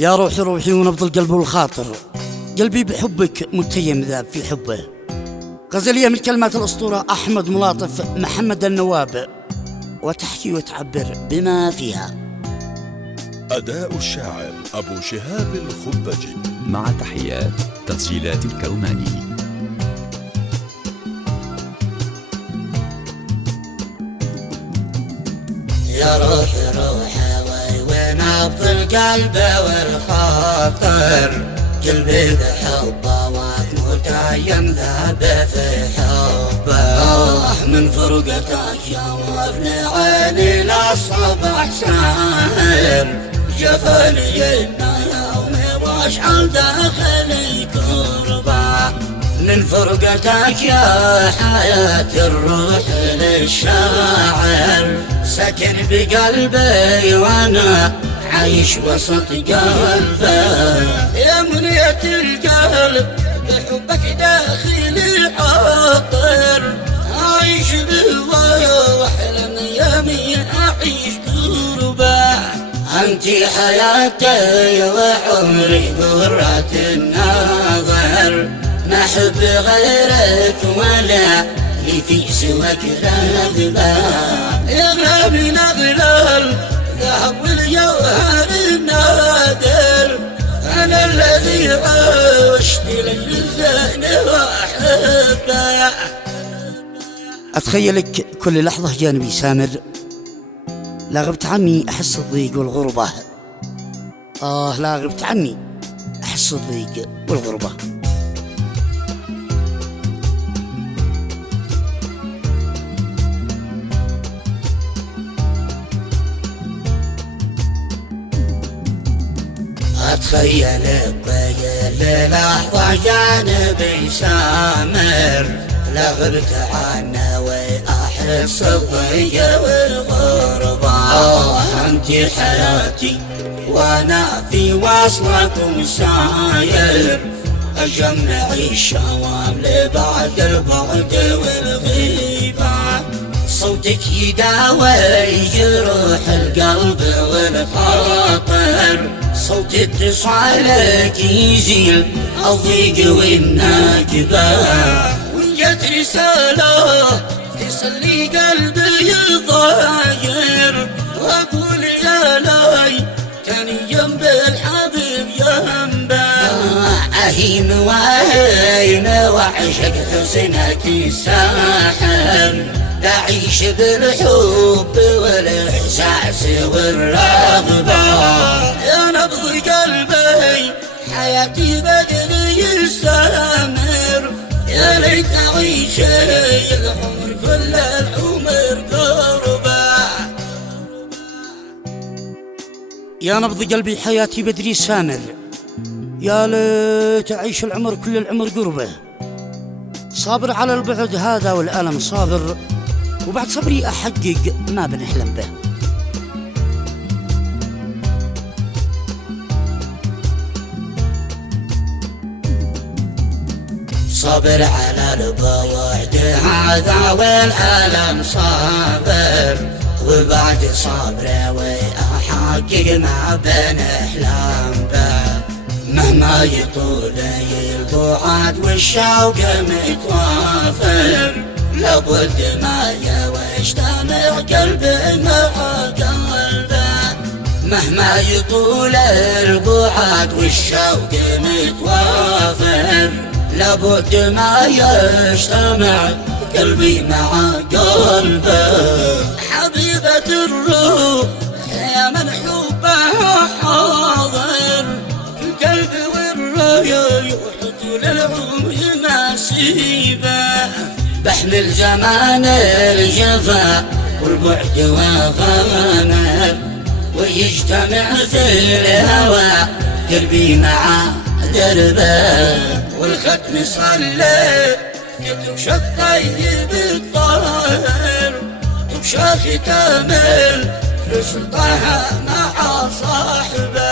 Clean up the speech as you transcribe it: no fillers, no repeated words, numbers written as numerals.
يا روحي روحي ونبض القلب والخاطر، قلبي بحبك متيم ذاب في حبه. غزلية من كلمات الأسطورة أحمد ملاطف محمد النواب، وتحكي وتعبر بما فيها. أداء الشاعر أبو شهاب الخبجي، مع تحيات تسجيلات الكرماني. يا روحي روحي ونبض القلب والخاطر، قلبي بحبه متيم ذاب في حبه. من فرقتك يا وفن عيني للصبح ساهر، جفاني النيوم واشعل داخلي كربه. من فرقتك يا حياة الروح للشاعر، سكن بقلبي وانا عايش وسط قلبه. يا منية القلب بحبك داخلي عاطر، عايش بهوايا واحلم يامي اعيش قربه. انتي حياتي وعمري قرة النظر، ما احب غيرك ولا لي في سواك رغبة. يا غالي نغلى الذهب والجوهر النادر، انا الذي عشت للذهن واحبه. أتخيلك كل لحظة جانبي سامر، لا غبت عني أحس الضيق والغربة. لا غبت عني أحس الضيق والغربة. أتخيلك كل لحظة جانبي سامر، لا غبت عنه وأحس الضيق والغربة. أنتي حياتي وأنا في وصلكم ساير، أجمع الشوام لبعد البعد والغيبة. صوتك يداوي جروح القلب والخاطر، صوت اتصالك يزيل الضيق والنكبة. وإن جت رسالة تسلي قلبي الضاير، وأقول يا لاي كان جنب الحبيب ينبع. أهين وأهين وعشق حسنك الساحر، بعيش بالحب والإحساس والرغبة. يا نبض قلبي حياتي بدري يستمر، يا ليت أعيش العمر كل العمر قربة. يا نبض قلبي حياتي بدري سامر، يا ليت أعيش العمر كل العمر قربه. صابر على البعد هذا والألم صابر، وبعد صبري أحقق ما بنحلم به. صبر على البعد هذا والألم صابر، وبعد صبري وأحقق ما بنحلم به. مهما يطول البعد والشوق متوافر، لابد ما يجتمع قلبي مع قلبه. مهما يطول البعد والشوق متوافر، لابد ما يجتمع قلبي مع قلبه. حبيبة الروح يا من حبها حاضر، القلب والراية يحط للعمر نسيبه. بحمل زمان الجفا والبعد وغامر، ويجتمع في الهوى قلبي مع دربه. والختم صلى يتمشى الطيب الطاهر، تمشى ختام رسل طه مع صاحبه.